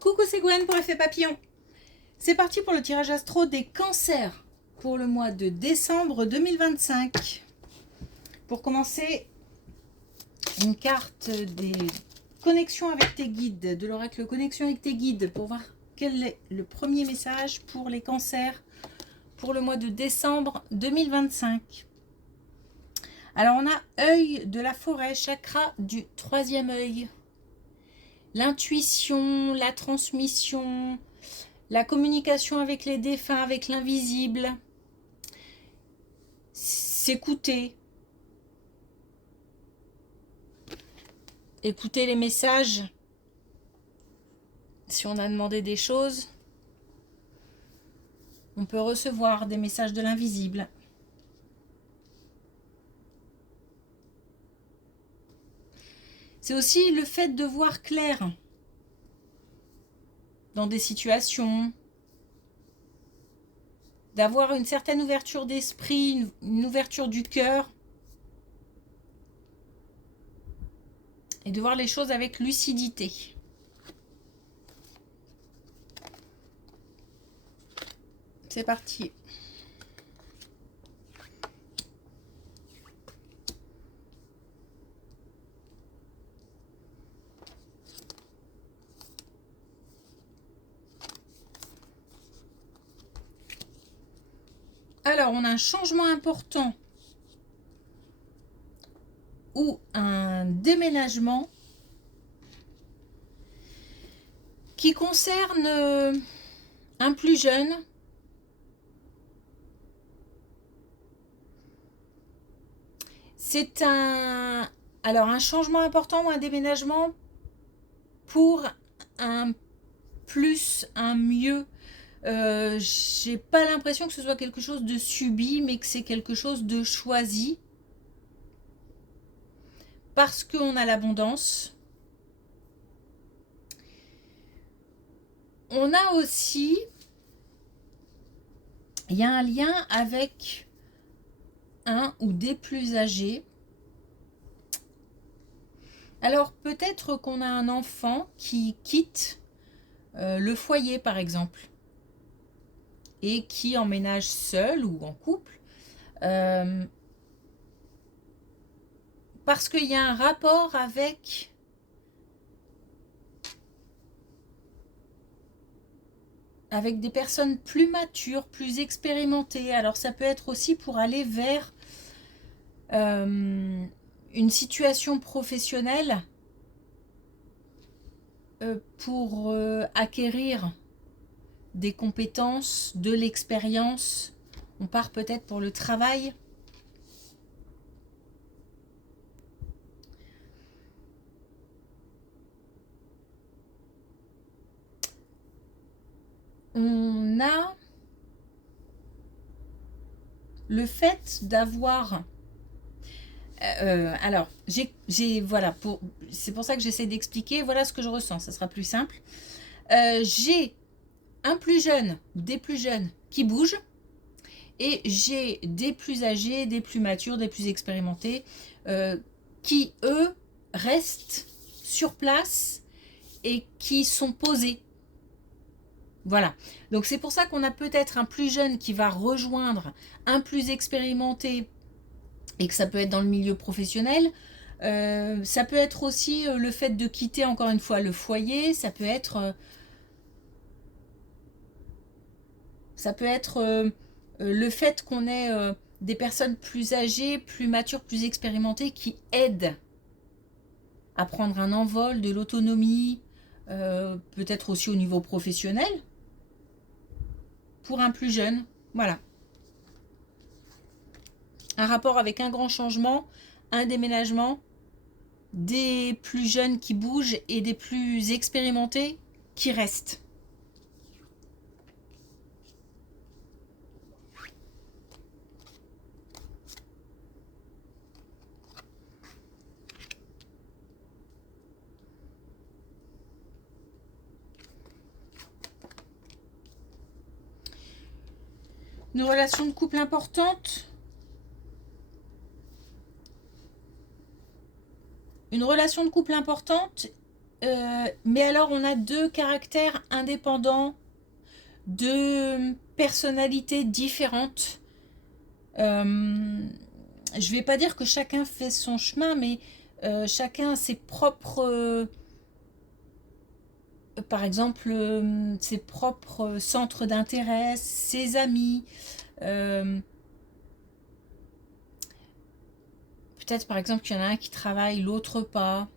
Coucou, c'est Gwen pour Effet Papillon. C'est parti pour le tirage astro des cancers pour le mois de décembre 2025. Pour commencer, une carte des connexions avec tes guides, de l'oracle Connexion avec tes guides, pour voir quel est le premier message pour les cancers pour le mois de décembre 2025. Alors on a œil de la forêt, chakra du troisième œil. L'intuition, la transmission, la communication avec les défunts, avec l'invisible, s'écouter, écouter les messages, si on a demandé des choses, on peut recevoir des messages de l'invisible. C'est aussi le fait de voir clair dans des situations, d'avoir une certaine ouverture d'esprit, une ouverture du cœur, et de voir les choses avec lucidité. C'est parti. Alors, on a un changement important ou un déménagement qui concerne un plus jeune c'est un changement important ou un déménagement pour un plus, un mieux. J'ai pas l'impression que ce soit quelque chose de subi, mais que c'est quelque chose de choisi. Parce qu'on a l'abondance. On a aussi, il y a un lien avec un ou des plus âgés. Alors peut-être qu'on a un enfant qui quitte le foyer par exemple et qui emménage seul ou en couple parce qu'il y a un rapport avec des personnes plus matures, plus expérimentées. Alors ça peut être aussi pour aller vers une situation professionnelle pour acquérir des compétences, de l'expérience. On part peut-être pour le travail. On a le fait d'avoir alors voilà, c'est pour ça que j'essaie d'expliquer. Voilà ce que je ressens, ça sera plus simple. J'ai un plus jeune, des plus jeunes qui bougent, et j'ai des plus âgés, des plus matures, des plus expérimentés qui eux restent sur place et qui sont posés. Voilà, donc c'est pour ça qu'on a peut-être un plus jeune qui va rejoindre un plus expérimenté et que ça peut être dans le milieu professionnel. Ça peut être aussi le fait de quitter encore une fois le foyer, ça peut être le fait qu'on ait des personnes plus âgées, plus matures, plus expérimentées qui aident à prendre un envol, de l'autonomie, peut-être aussi au niveau professionnel, pour un plus jeune. Voilà. Un rapport avec un grand changement, un déménagement, des plus jeunes qui bougent et des plus expérimentés qui restent. Une relation de couple importante. Une relation de couple importante Mais alors, on a deux caractères indépendants, deux personnalités différentes. Je vais pas dire que chacun fait son chemin, mais chacun a ses propres, par exemple, ses propres centres d'intérêt, ses amis. Peut-être par exemple qu'il y en a un qui travaille, l'autre pas.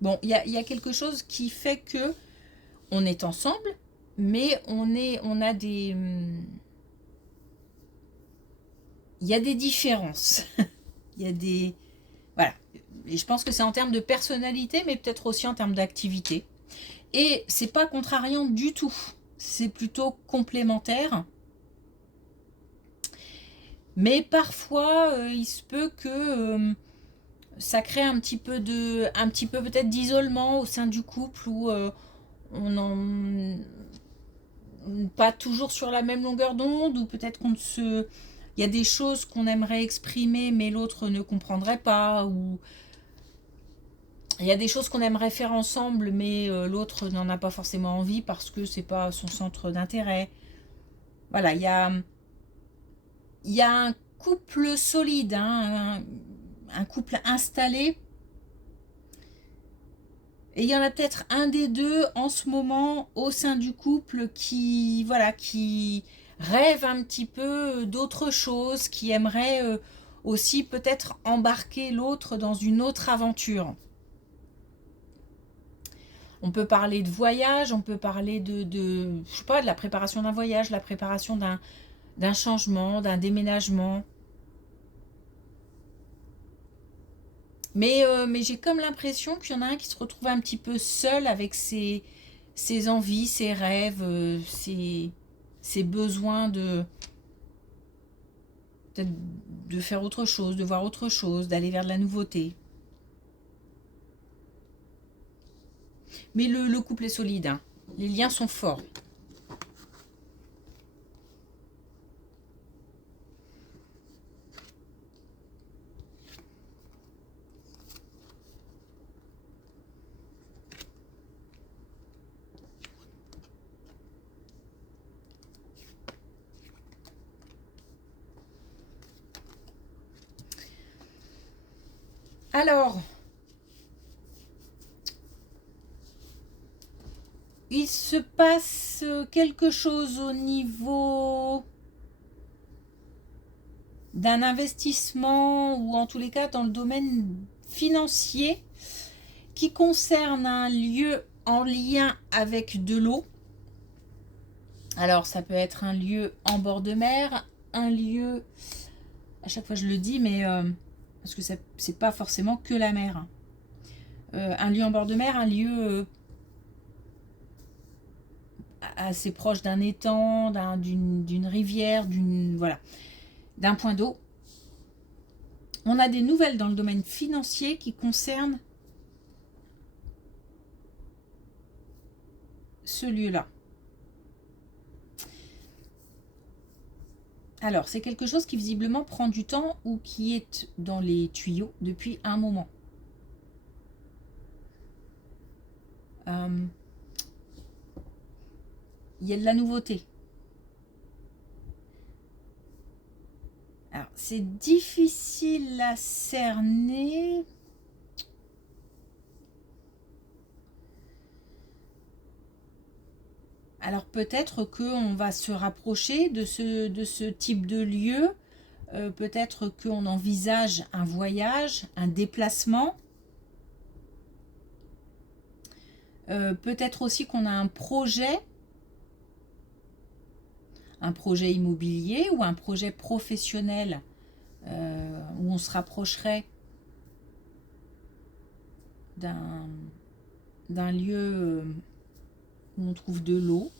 Bon, il y a quelque chose qui fait que on est ensemble, mais on a des, il y a des différences. Il y a des, voilà. Et je pense que c'est en termes de personnalité, mais peut-être aussi en termes d'activité. Et c'est pas contrariant du tout. C'est plutôt complémentaire. Mais parfois, il se peut que ça crée un petit peu peut-être d'isolement au sein du couple où on en pas toujours sur la même longueur d'onde, ou peut-être il y a des choses qu'on aimerait exprimer mais l'autre ne comprendrait pas, ou il y a des choses qu'on aimerait faire ensemble mais l'autre n'en a pas forcément envie parce que c'est pas son centre d'intérêt. Voilà, il y a un couple solide, hein, un couple installé. Et il y en a peut-être un des deux en ce moment au sein du couple qui, voilà, qui rêve un petit peu d'autre chose, qui aimerait aussi peut-être embarquer l'autre dans une autre aventure. On peut parler de voyage, on peut parler je sais pas, de la préparation d'un voyage, la préparation d'un changement, d'un déménagement. Mais j'ai comme l'impression qu'il y en a un qui se retrouve un petit peu seul avec ses envies, ses rêves, ses besoins peut-être de faire autre chose, de voir autre chose, d'aller vers de la nouveauté. Mais le couple est solide, hein. Les liens sont forts. Alors, il se passe quelque chose au niveau d'un investissement, ou en tous les cas dans le domaine financier, qui concerne un lieu en lien avec de l'eau. Alors ça peut être un lieu en bord de mer, un lieu, à chaque fois je le dis, mais parce que c'est pas forcément que la mer, hein. Un lieu en bord de mer, un lieu assez proche d'un étang, d'une rivière, voilà, d'un point d'eau. On a des nouvelles dans le domaine financier qui concernent ce lieu-là. Alors, c'est quelque chose qui visiblement prend du temps ou qui est dans les tuyaux depuis un moment. Il y a de la nouveauté. Alors, c'est difficile à cerner. Alors peut-être qu'on va se rapprocher de ce type de lieu. Peut-être qu'on envisage un voyage, un déplacement. Peut-être aussi qu'on a un projet immobilier ou un projet professionnel où on se rapprocherait d'un lieu où on trouve de l'eau.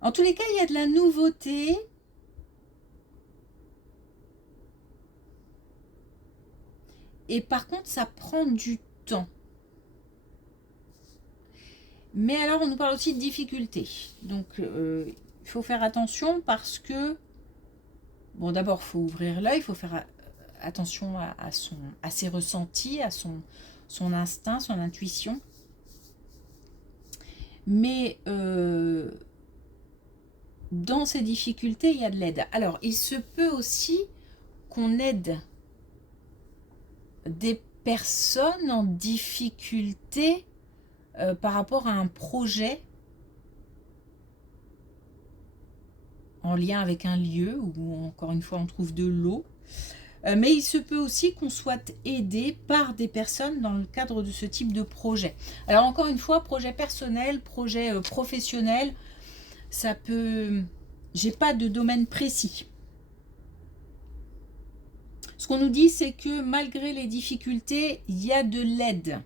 En tous les cas, il y a de la nouveauté. Et par contre, ça prend du temps. Mais alors, on nous parle aussi de difficultés. Donc, il faut faire attention parce que, bon, d'abord, il faut ouvrir l'œil, il faut faire attention à ses ressentis, à son instinct, son intuition. Mais dans ces difficultés, il y a de l'aide. Alors, il se peut aussi qu'on aide des personnes en difficulté par rapport à un projet en lien avec un lieu où, encore une fois, on trouve de l'eau. Mais il se peut aussi qu'on soit aidé par des personnes dans le cadre de ce type de projet. Alors encore une fois, projet personnel, projet professionnel, ça peut... J'ai pas de domaine précis. Ce qu'on nous dit, c'est que malgré les difficultés, il y a de l'aide.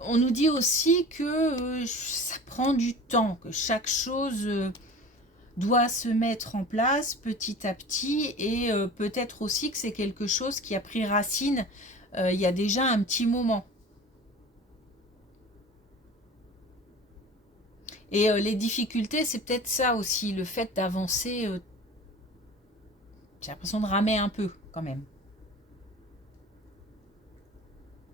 On nous dit aussi que ça prend du temps, que chaque chose doit se mettre en place petit à petit, et peut-être aussi que c'est quelque chose qui a pris racine il y a déjà un petit moment. Et les difficultés, c'est peut-être ça aussi, le fait d'avancer. J'ai l'impression de ramer un peu quand même.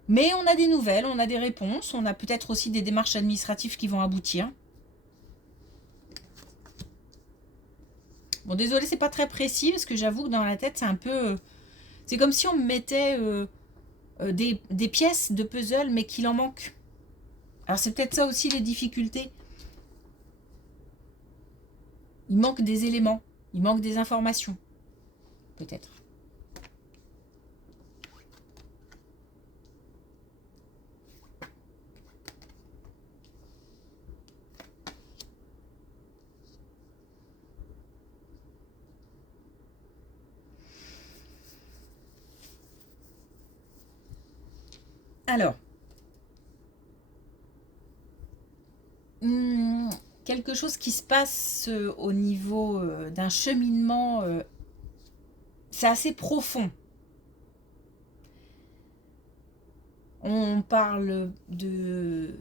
Mais on a des nouvelles, on a des réponses, on a peut-être aussi des démarches administratives qui vont aboutir. Bon, désolé, c'est pas très précis parce que j'avoue que dans la tête, c'est un peu... c'est comme si on me mettait des pièces de puzzle, mais qu'il en manque. Alors c'est peut-être ça aussi les difficultés. Il manque des éléments, il manque des informations. Peut-être. Alors, quelque chose qui se passe au niveau d'un cheminement, c'est assez profond. On parle de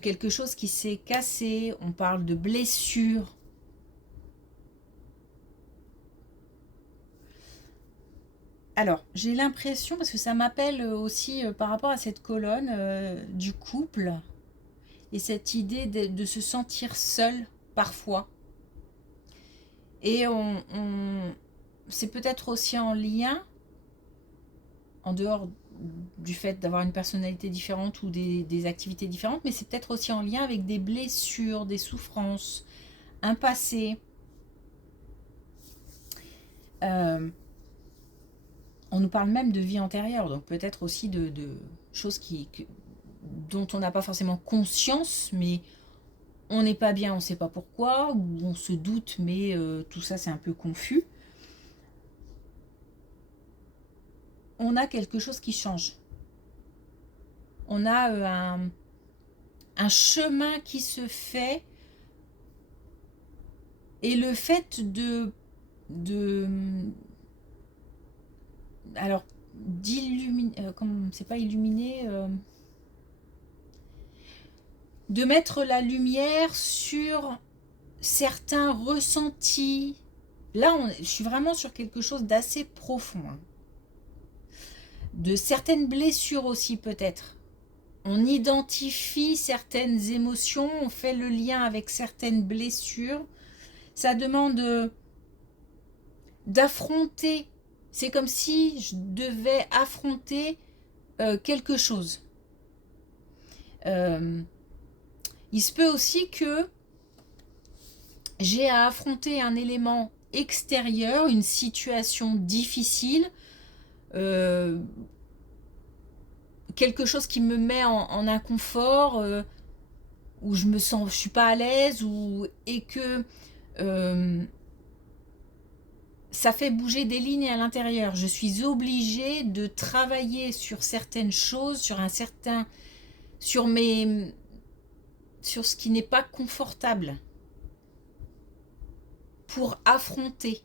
quelque chose qui s'est cassé, on parle de blessures. Alors, j'ai l'impression, parce que ça m'appelle aussi par rapport à cette colonne du couple, et cette idée de se sentir seul parfois. Et c'est peut-être aussi en lien, en dehors du fait d'avoir une personnalité différente ou des activités différentes, mais c'est peut-être aussi en lien avec des blessures, des souffrances, un passé. On nous parle même de vie antérieure, donc peut-être aussi de choses dont on n'a pas forcément conscience, mais on n'est pas bien, on ne sait pas pourquoi, ou on se doute, mais tout ça c'est un peu confus. On a quelque chose qui change. On a un chemin qui se fait, et le fait alors d'illuminer, comme c'est pas illuminer, de mettre la lumière sur certains ressentis. Là, je suis vraiment sur quelque chose d'assez profond, hein. De certaines blessures aussi peut-être. On identifie certaines émotions, on fait le lien avec certaines blessures. Ça demande d'affronter. C'est comme si je devais affronter quelque chose. Il se peut aussi que j'ai à affronter un élément extérieur, une situation difficile, quelque chose qui me met en inconfort, où je suis pas à l'aise, et que ça fait bouger des lignes à l'intérieur. Je suis obligée de travailler sur certaines choses, sur ce qui n'est pas confortable, pour affronter.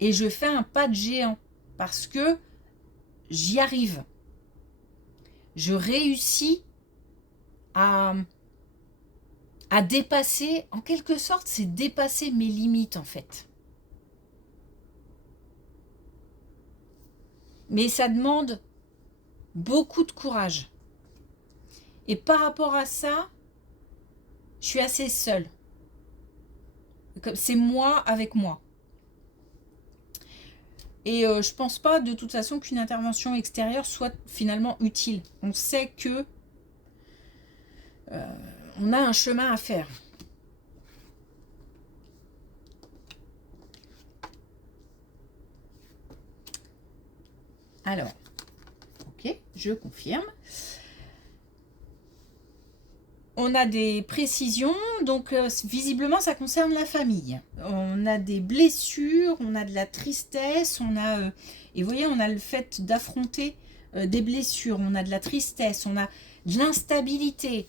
Et je fais un pas de géant parce que j'y arrive. Je réussis à à dépasser, en quelque sorte, c'est dépasser mes limites en fait. Mais ça demande beaucoup de courage. Et par rapport à ça, je suis assez seule. C'est moi avec moi. Et je pense pas de toute façon qu'une intervention extérieure soit finalement utile. On sait que on a un chemin à faire. Alors, ok, je confirme. On a des précisions, donc visiblement ça concerne la famille. On a des blessures, on a de la tristesse, on a et vous voyez, on a le fait d'affronter des blessures, on a de la tristesse, on a de l'instabilité.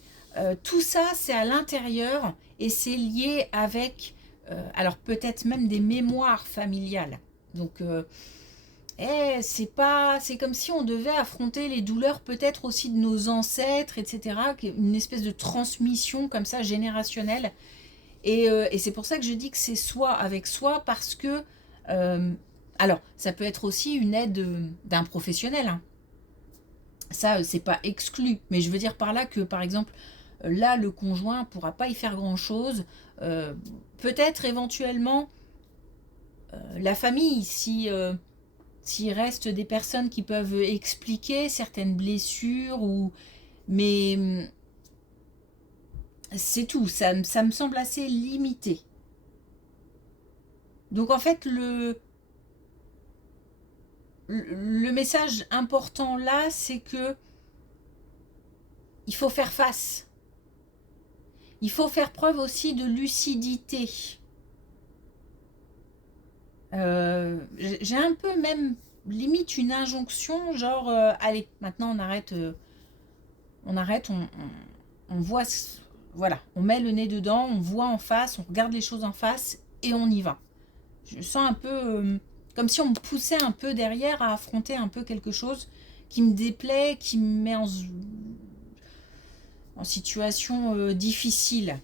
Tout ça c'est à l'intérieur et c'est lié avec alors peut-être même des mémoires familiales. Donc c'est comme si on devait affronter les douleurs peut-être aussi de nos ancêtres, etc. Une espèce de transmission comme ça générationnelle. Et c'est pour ça que je dis que c'est soi avec soi parce que alors ça peut être aussi une aide d'un professionnel. Hein. Ça c'est pas exclu, mais je veux dire par là que par exemple là le conjoint pourra pas y faire grand chose. Peut-être éventuellement la famille si s'il reste des personnes qui peuvent expliquer certaines blessures, mais c'est tout, ça me semble assez limité. Donc en fait, le message important là, c'est que il faut faire face. Il faut faire preuve aussi de lucidité. J'ai un peu même limite une injonction genre allez maintenant on arrête on voit voilà on met le nez dedans, on voit en face, on regarde les choses en face et on y va. Je sens un peu comme si on me poussait un peu derrière à affronter un peu quelque chose qui me déplaît, qui me met en situation difficile.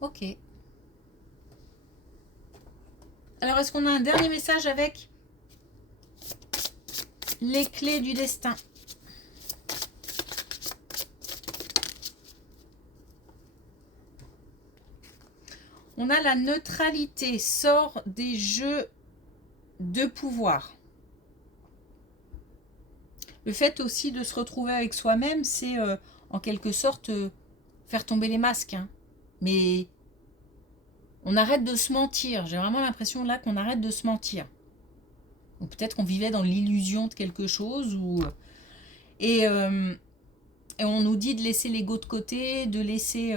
Ok. Alors, est-ce qu'on a un dernier message avec les clés du destin? On a la neutralité, sort des jeux de pouvoir. Le fait aussi de se retrouver avec soi-même, c'est en quelque sorte faire tomber les masques. Hein. Mais on arrête de se mentir. J'ai vraiment l'impression là qu'on arrête de se mentir. Ou peut-être qu'on vivait dans l'illusion de quelque chose. Et on nous dit de laisser l'ego de côté, de laisser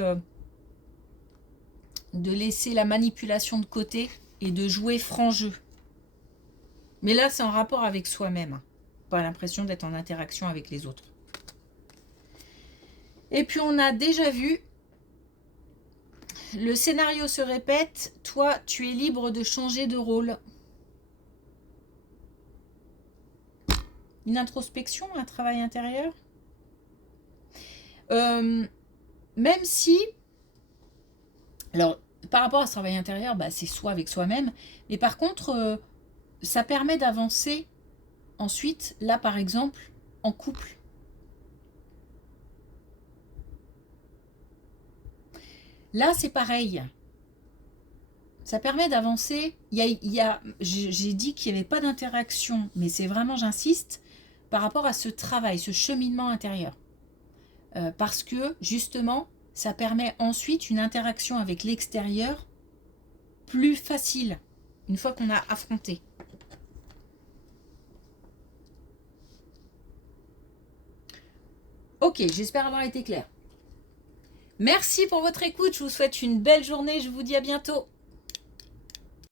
la manipulation de côté et de jouer franc jeu. Mais là, c'est en rapport avec soi-même. Pas l'impression d'être en interaction avec les autres. Et puis, on a déjà vu, le scénario se répète, toi, tu es libre de changer de rôle. Une introspection, un travail intérieur. Même si, alors, par rapport à ce travail intérieur, bah, c'est soi avec soi-même, mais par contre, ça permet d'avancer ensuite, là par exemple, en couple. Là, c'est pareil. Ça permet d'avancer. J'ai dit qu'il n'y avait pas d'interaction, mais c'est vraiment, j'insiste, par rapport à ce travail, ce cheminement intérieur. Parce que, justement, ça permet ensuite une interaction avec l'extérieur plus facile, une fois qu'on a affronté. Ok, j'espère avoir été claire. Merci pour votre écoute, je vous souhaite une belle journée, je vous dis à bientôt.